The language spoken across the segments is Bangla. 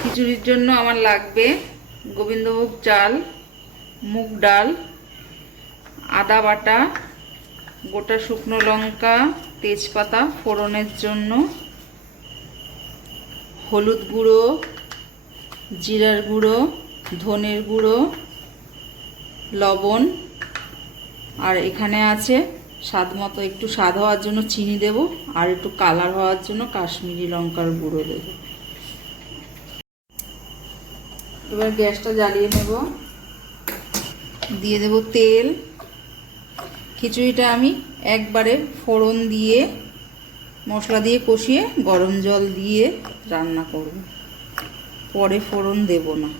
খিচুড়ির জন্য আমার লাগবে গোবিন্দভোগ চাল, মুগ ডাল, আদা বাটা, গোটা শুকনো লঙ্কা, তেজপাতা ফোড়নের জন্য, হলুদ গুঁড়ো, জিরার গুঁড়ো, ধনের গুঁড়ো, লবণ, আর এখানে আছে স্বাদ মতো একটু স্বাদ হওয়ার জন্য চিনি দেব, আর একটু কালার হওয়ার জন্য কাশ্মীরি লঙ্কার গুঁড়ো দেব। এবার গ্যাসটা জ্বালিয়ে নেব, দিয়ে দেব তেল। খিচুড়িটা আমি একবারে ফোড়ন দিয়ে মশলা দিয়ে কষিয়ে গরম জল দিয়ে রান্না করব, পরে ফোড়ন দেব না।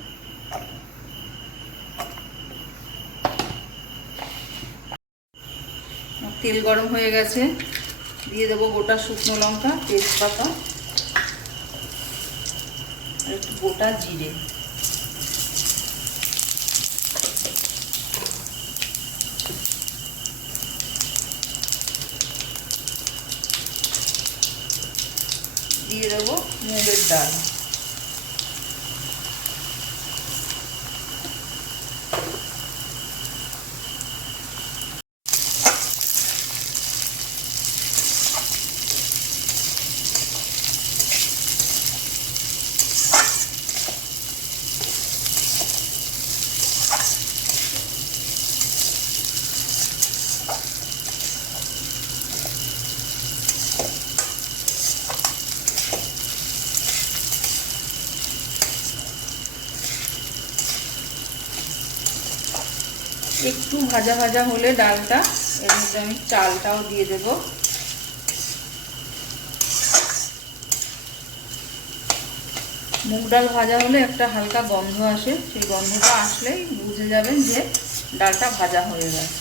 তেল গরম হয়ে গেছে, দিয়ে দেব গোটা শুকনো লঙ্কা, তেজপাতা আর একটু গোটা জিরে। দিয়ে দেবো মুগের ডাল। একটু ভাজা ভাজা হলে ডালটা, এর মধ্যে আমি চালটাও দিয়ে দেব। মুগ ডাল ভাজা হলে একটা হালকা গন্ধ আসে, সেই গন্ধটা আসলেই বুঝে যাবেন যে ডালটা ভাজা হয়ে গেছে।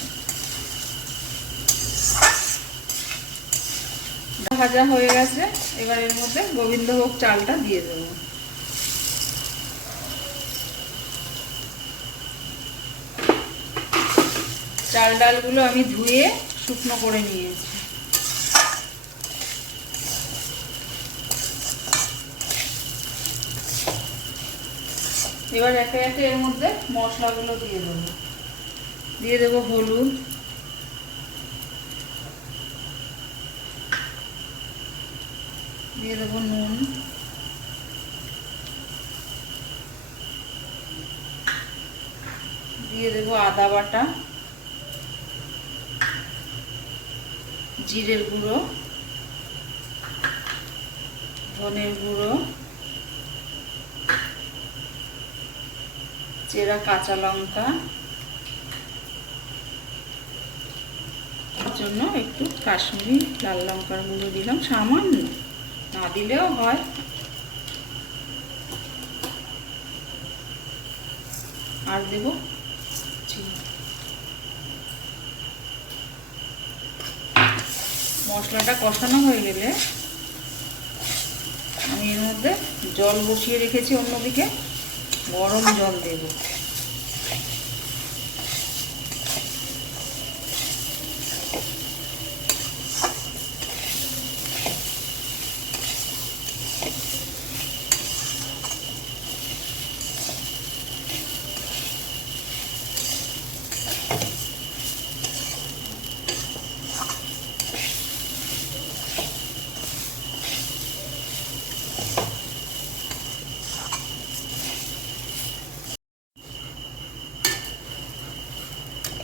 ভাজা হয়ে গেছে, এবার এর মধ্যে গোবিন্দভোগ চালটা দিয়ে দেব। চাল ডালগুলো আমি ধুয়ে শুকনো করে নিয়েছি। এবার একে একে এর মধ্যে মশলাগুলো দিয়ে দেবো। দিয়ে দেবো হলুদ, দিয়ে দেবো নুন, দিয়ে দেবো আদা বাটা, জিরের গুঁড়ো, ধনের গুঁড়ো, চেরা কাঁচা লঙ্কা, এর জন্য একটু কাশ্মীরি লাল লঙ্কার গুঁড়ো দিলাম, সামান্য, না দিলেও হয়। আর দেব চিনি। মশলাটা কষানো হয়ে গেলে আমি এর মধ্যে জল বসিয়ে রেখেছি অন্যদিকে, গরম জল দেব।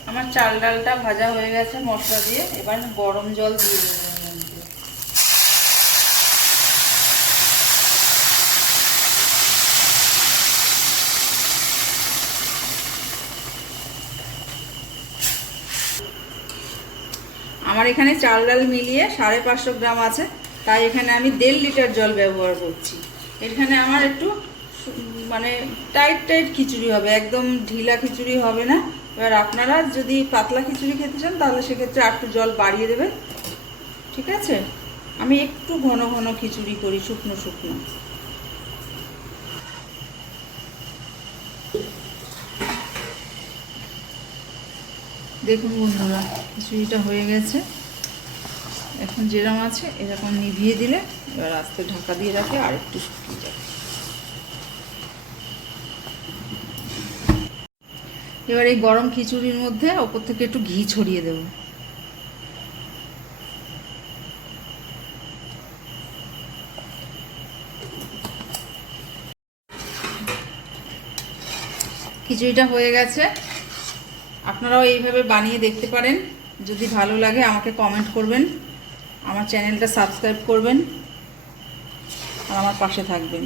আমার চাল ডালটা ভাজা হয়ে গেছে মশলা দিয়ে, এবার গরম জল দিয়ে দেবো। আমার এখানে চাল ডাল মিলিয়ে 550 গ্রাম আছে, তাই এখানে আমি 1.5 লিটার জল ব্যবহার করছি। এখানে আমার একটু মানে টাইট টাইট খিচুড়ি হবে, একদম ঢিলা খিচুড়ি হবে না। এবার আপনারা যদি পাতলা খিচুড়ি খেতে চান তাহলে সেক্ষেত্রে একটু জল বাড়িয়ে দেবেন, ঠিক আছে? আমি একটু ঘন ঘন খিচুড়ি করি, শুকনো শুকনো। দেখুন বন্ধুরা, খিচুড়িটা হয়ে গেছে। এখন যেরকম আছে এরকম নিভিয়ে দিলে এবার আস্তে ঢাকা দিয়ে রাখে আর একটু শুকিয়ে যাবে। এবার এই গরম খিচুড়ির মধ্যে ওপর থেকে একটু ঘি ছড়িয়ে দেব। খিচুড়িটা হয়ে গেছে। আপনারাও এইভাবে বানিয়ে দেখতে পারেন। যদি ভালো লাগে আমাকে কমেন্ট করবেন, আমার চ্যানেলটা সাবস্ক্রাইব করবেন আর আমার পাশে থাকবেন।